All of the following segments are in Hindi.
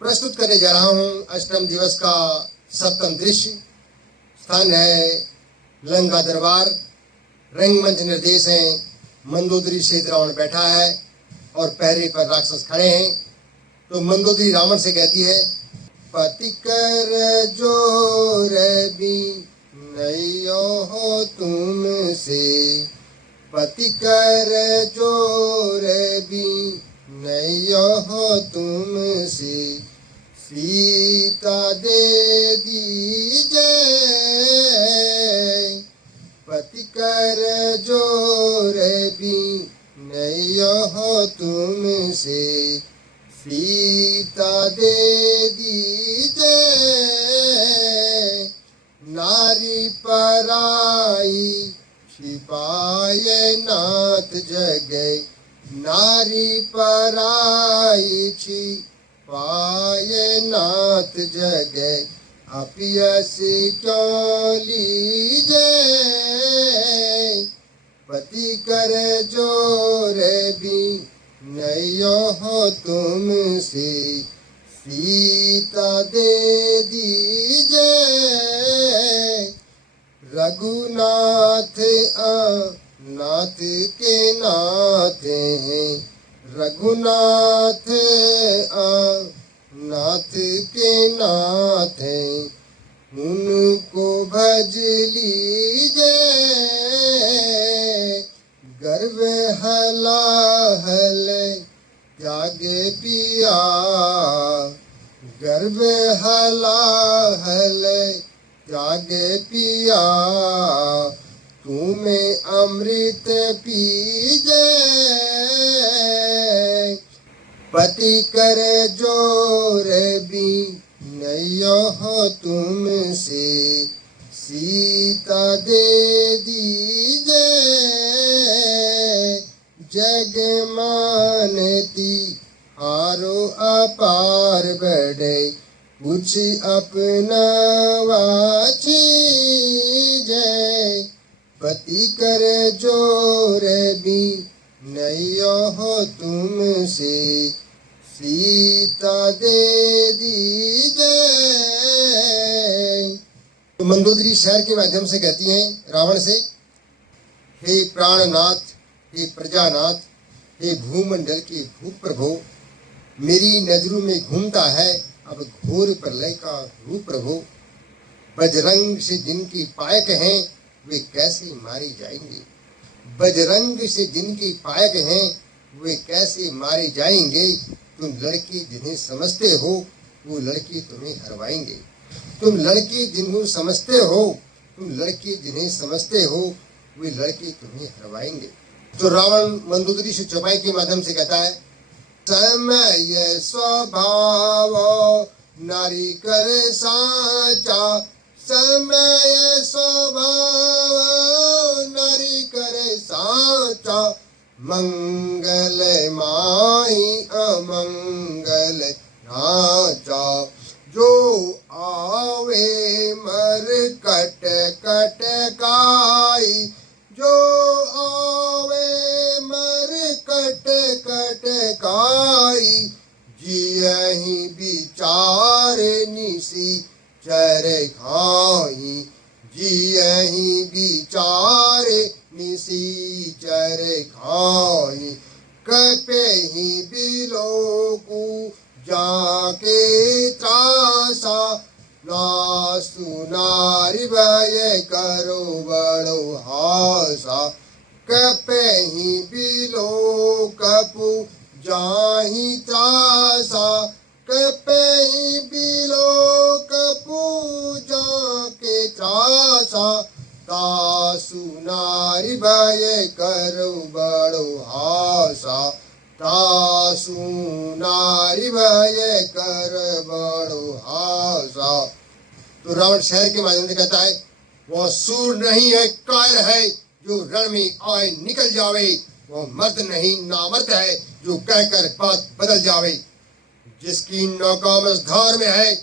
प्रस्तुत करने जा रहा हूं अष्टम दिवस का सप्तम दृश्य। स्थान है लंका दरबार। रंगमंच निर्देश है मंदोदरी से रावण बैठा है और पहरे पर राक्षस खड़े हैं। तो मंदोदरी रावण से कहती है, पति कर जोर भी नैयो हो तुमसे, पति कर जोर भी नैयो हो तुमसे, सीता दे दीजे, पति कर जोर भी नैयो हो तुमसे, सीता दे दीजे, नारी पराई छिपाए नाथ जगै, नारी पराई छिपाए नाथ जगै, अपयस क्यों लीजे, पति कर जोर भी नैयो हो तुमसे, सीता दे दीजे, रघुनाथ नाथ के नाथ हैं, रघुनाथ नाथ के नाथ हैं, उनको भज लीजे, गर्व हलाहल त्यागे पिया, गर्व हलाहल त्यागे पिया, तुम्हें अमृत पीजे, पति कर जोर भी नैयो हो तुमसे, सीता दे दीजे, जग मानती हारो अपार बढ़े, कुछ अपना वाची जय, पति कर जोर भी नैयो हो तुमसे, सीता दे दीजे। तो मंदोदरी शहर के माध्यम से कहती हैं रावण से, हे प्राणनाथ, हे प्रजानाथ, हे भूमंडल के भूप्रभो, मेरी नजरों में घूमता है अब घोर प्रलय का रूप प्रभो, बजरंग से जिनकी पायक हैं वे कैसे मारे जाएंगे, बजरंग से जिनकी पायक हैं वे कैसे मारे जाएंगे, तुम लड़के जिन्हें समझते हो वो लड़के तुम्हें हरवाएंगे, तुम लड़के जिन्हें समझते हो, तुम लड़के जिन्हें समझते हो वे लड़के तुम्हें हरवाएंगे। तो रावण मंदोदरी से चौपाई के माध्यम से कहता है, समय स्वभाव नारी कर साचा, समय स्वभाव नारी कर साचा, मंगल माही अमंगल नाचा, जो आवे मर कट कट काई, जो आवे मर कट कट काई, जियहि विचार निसी चर खाई, जियहि विचार निसी चर खाई, कपेहि बिलोकु जाके त्रासा, नासु नारी भय करो बड़ो हासा, कपेहि बिलोकपु जाहि त्रासा, कपेहि बिलोकपु जाके त्रासा, तासु नारी भय करो बड़ो हासा, तासु नारी भय कर बड़ो हासा। तो रावण शहर के माध्यम से कहता है, वो सूर नहीं है कायर है जो रण में आए निकल जावे, वो मर्द नहीं नामर्द है जो कहकर बात बदल जावे, जिसकी नौका मझधार में है,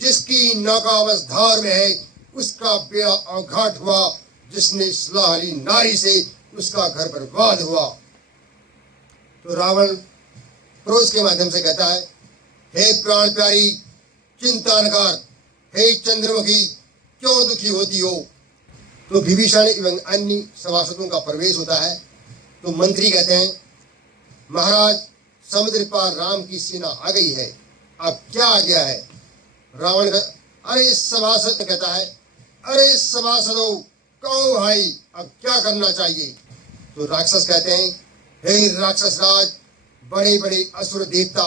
जिसकी नौका मझधार में है, उसका बेड़ा अघाट हुआ, जिसने सलाह ली नारी से उसका घर बर्बाद हुआ। तो रावण क्रोध के माध्यम से कहता है, हे प्राण प्यारी चिंता न कर, हे चंद्रमुखी क्यों दुखी होती हो। तो विभीषण एवं अन्य सभासदों का प्रवेश होता है। तो मंत्री कहते हैं, महाराज समुद्र पार राम की सेना आ गई है, अब क्या आ गया है। रावण अरे सभासद कहता है, अरे सभासदों कहो भाई अब क्या करना चाहिए। तो राक्षस कहते हैं, हे राक्षस राज, बड़े बड़े असुर देवता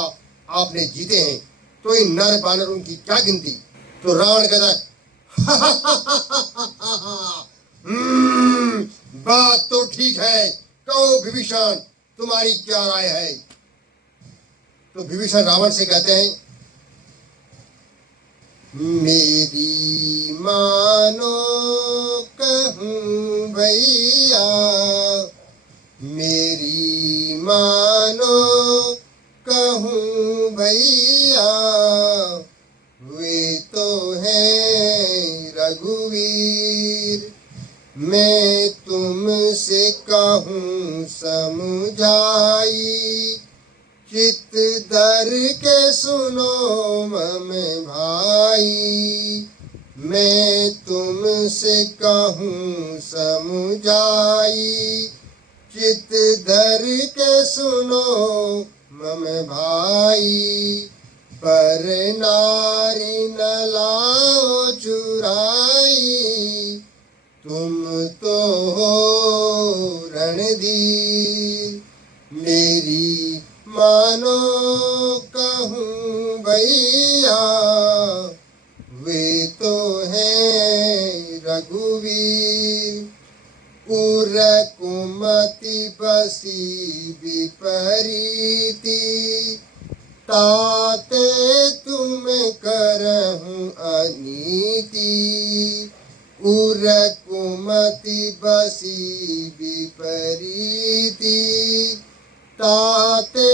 आपने जीते हैं, तो इन नर बानरों की क्या गिनती। तो रावण कहता है, बात तो ठीक है, कहो विभीषण तुम्हारी क्या राय है। तो विभीषण रावण से कहते हैं, मेरी मानो कहूँ भैया, मेरी मानो कहूँ भैया, वे तो हैं रघुवीर, मैं तुमसे कहूँ समझाई, चित धर के सुनो मम भाई, मैं तुमसे कहूँ समझाई, चित धर के सुनो मम भाई, पर नारी न लाओ चुराई, तुम तो हो रणधीर, मेरी मानो कहूँ भैया, वे तो हैं रघुवीर, उर कुमति बसी विपरीति, ताते तुम करहूँ अनीति, उर कुमति बसी विपरीति, ताते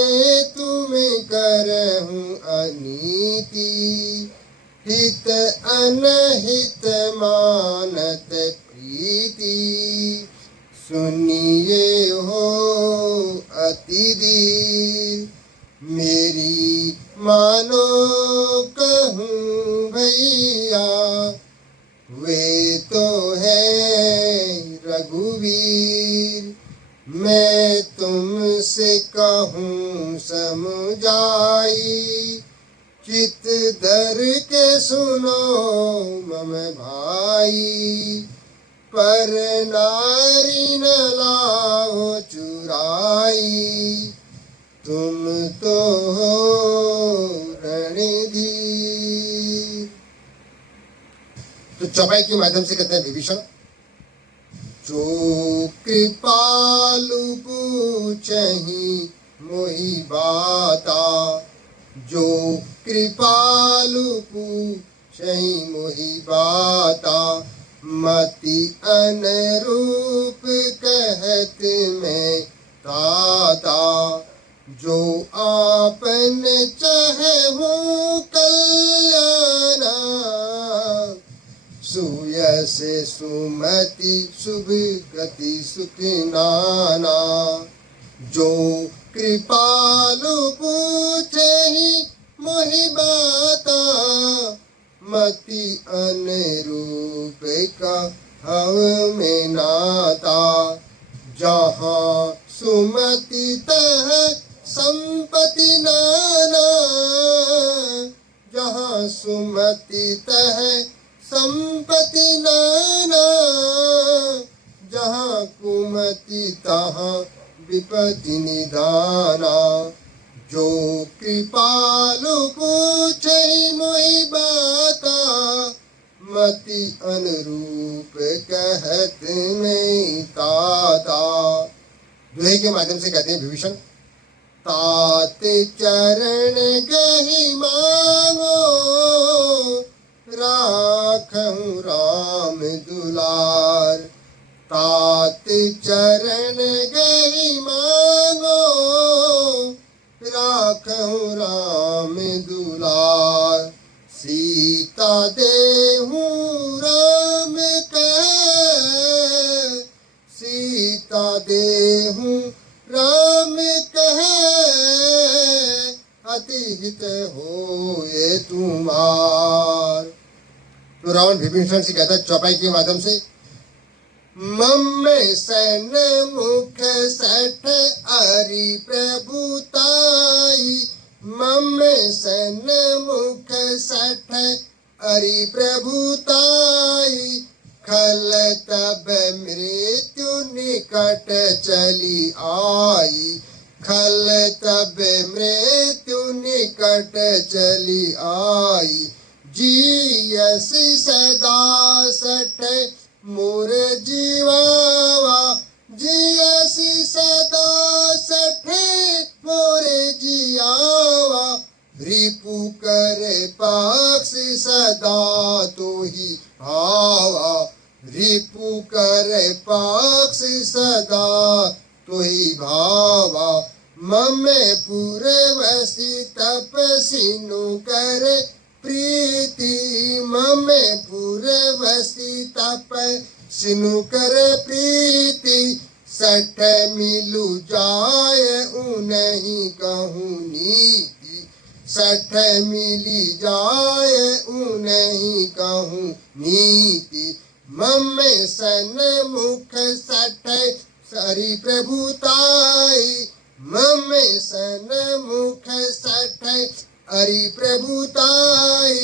तुम करहूँ अनीति, हित अनहित मानत प्रीति, सुनिए हो अति धीर, मेरी मानो कहूँ भैया, वे तो है रघुवीर, मैं तुमसे कहूँ समझाई, चित धर के सुनो मम भाई, पर नारी न लाओ चुराई, तुम तो हो रणधीर। तो चौपाई के माध्यम से कहते हैं विभीषण, जो कृपालु पूछहि मोहि बाता, जो कृपालु पूछहि मोहि बाता, मति अनुरूप कहत मैं ताता, जो आपन चाहूं कल्याणा, सुयस सुमति शुभ गति सुख नाना, जो कृपालु पूछहि मोहि बाता, मति अनुरूप कहव मैं नाता, जहाँ सुमति तह संपत्ति नाना, जहाँ सुमति तह संपत्ति नाना, जहाँ कुमति तहाँ विपत्ति निधाना, जो कृपालु पूछहि मोहि बाता, मति अनुरूप कहत मैं ताता। दोहे के माध्यम से कहते हैं विभीषण, तात चरण गहि मांगो, राखहूँ राम दुलार, तात चरण गहि मांगो, राखहूँ राम दुलार, सीता देहूँ राम कह, सीता देहूँ राम कह, अति हित हो ये तुम्हार। तो रावण विभीषण से कहता है चौपाई के माध्यम से, मम्मे सन मुख सठ अरि प्रभुताई, मम्मे सन मुख सठ अरि प्रभुताई, खल तब मृत्यु निकट चली आई, खल तब मृत्यु निकट चली आई, जियस सदा सठ मोर जीवावा, जियस सदा सठ मोर जियावा, रिपु करे पक्ष सदा तो ही भावा, रिपु करे पक्ष सदा तो ही भावा, ममे पूर्वसी तपसिनु करे प्रीति, ममे पूर्वसी तपसिनु करे प्रीति, सठ मिलु जाय उन्हीं कहूँ नीति, सठ मिली जाय उन्हीं कहूँ नीति, मम्मे सन मुख सठ अरि प्रभुताई, मम्मे सन मुख सठ अरि प्रभुताई,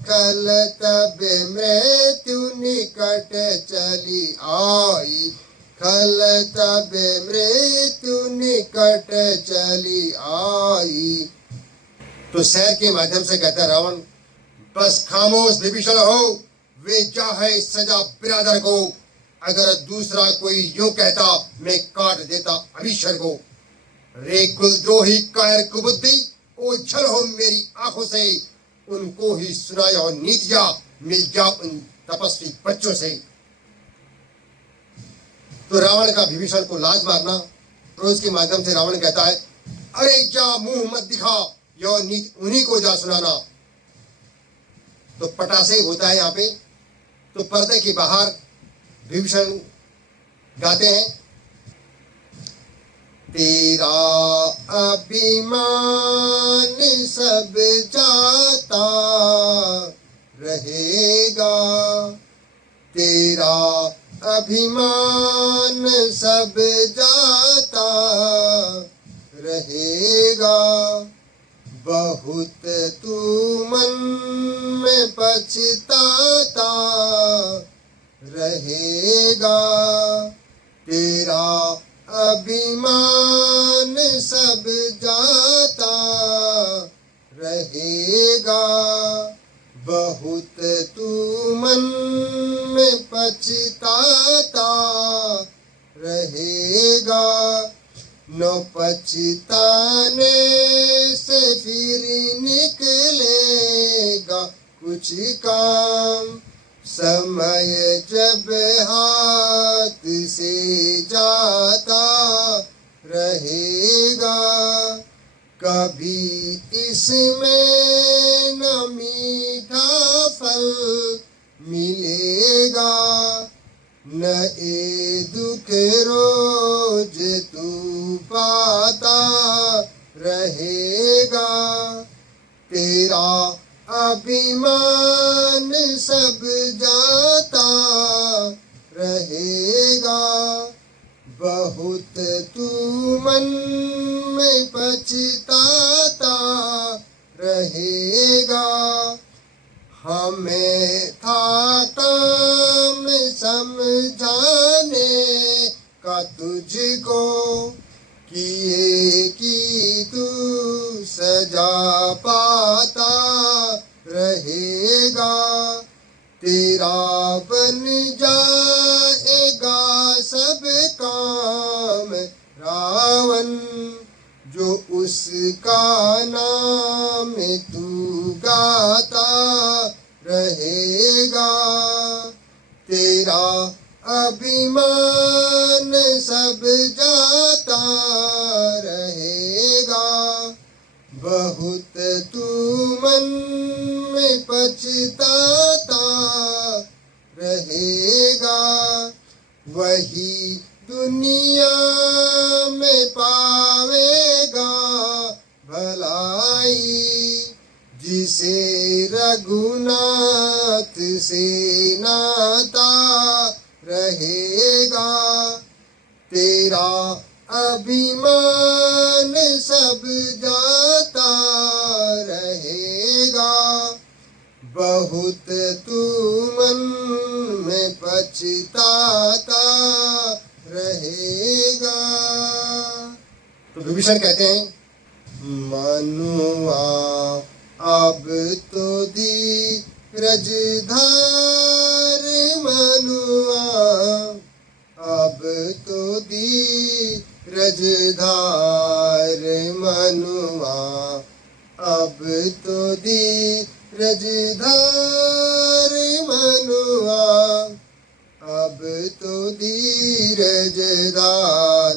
कल तब मृत्यु निकट चली आई, कल तब मृत्यु निकट चली आई। तो शहर के माध्यम से कहता रावण, बस खामोश विभीषण हो, वे जा है सजा बिरादर को, अगर दूसरा कोई यूं कहता मैं काट देता अभीषण को, रे कुलद्रोही कायर कुबुद्धि ओझल हो मेरी आंखों से, उनको ही सुनाया और नीतियां मिल जा उन तपस्वी बच्चों से। तो रावण का विभीषण को लाज मारना, क्रोध के माध्यम से रावण कहता है, अरे जा मुंह मत दिखा, यह नीति उन्हीं को जा सुनाना। तो पटासे होता है यहाँ पे। तो पर्दे के बाहर विभीषण गाते हैं, तेरा अभिमान सब जाता रहेगा, तेरा अभिमान सब जाता रहेगा, बहुत तू मन में पछताता रहेगा, तेरा अभिमान सब जाता रहेगा, बहुत तू मन में पछताता रहेगा, न पछताने से फिर निकलेगा कुछ काम, समय जब हाथ से जाता रहेगा, कभी इसमें न मीठा फल मिलेगा, न ये दुख रोज तू पाता रहेगा, तेरा अभिमान सब जाता रहेगा, बहुत तू मन में पछताता रहेगा, हमें था काम समझाने का तुझको, किए की तू सजा पाता रहेगा, तेरा बन जाएगा सब काम रावण, जो उसका नाम तू गाता रहेगा, तेरा अभिमान सब जाता रहेगा, बहुत तू मन में पछताता रहेगा, वही दुनिया में पावेगा भलाई। जिसे रघुनाथ से नाता रहेगा, तेरा अभिमान सब जाता रहेगा। बहुत तू मन में पछताता रहेगा। तो विभीषण कहते हैं, मनुआ अब तो धीरज धार, मनुआ अब तो धीरज धार, मनुआ अब तो धीरज धार, मनुआ अब तो धीरज धार।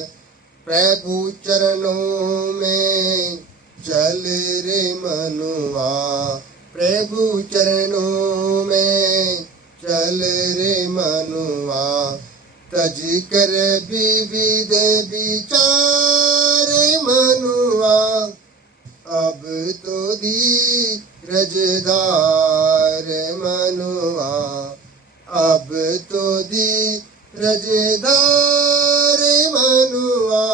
प्रभु चरणों में चल रे मनुआ, प्रभु चरणों में चल रे मनुआ। तज कर विविध विचार, मनुआ अब तो धीरज धार, मनुआ अब तो धीरज धार, मनुआ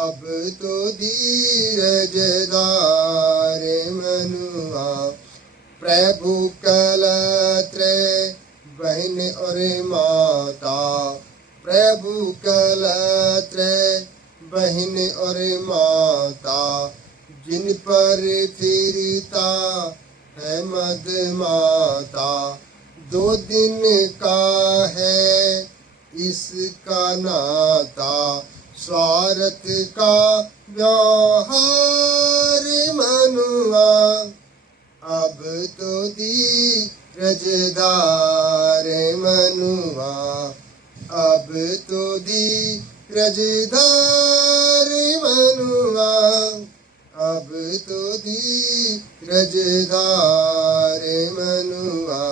अब तो धीरज धार, मनुआ। प्रभु कलत्रय बहन और माता, प्रभु कलत्रय बहन और माता, जिन पर फिरता है मद माता। 2 दिन का है इसका नाता, स्वार्थ का व्यवहार, मनुआ अब तो धीरज धार, मनुआ अब तो धीरज धार, मनुआ अब तो धीरज धार, मनुआ।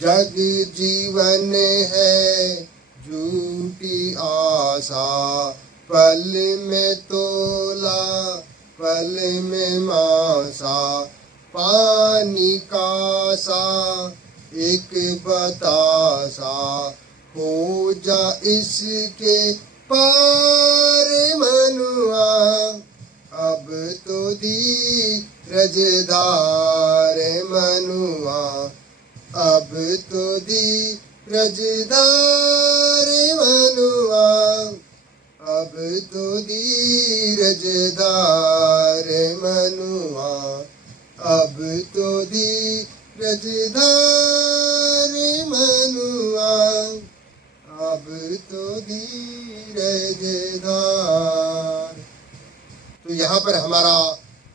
जग जीवन है झूठी आशा, पल में तोला पल में मासा। पानी का सा एक बतासा, हो जा इसके पार, मनुआ अब तो धीरज धार, मनुआ अब तो धीरज धार, मनुआ अब तो धीरज धार, मनुआ अब तो धीरज धार, मनुआ अब तो धीरज धार। तो यहाँ पर हमारा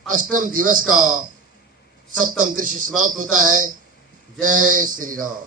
अष्टम दिवस का 7वां दृश्य समाप्त होता है। जय श्री राम।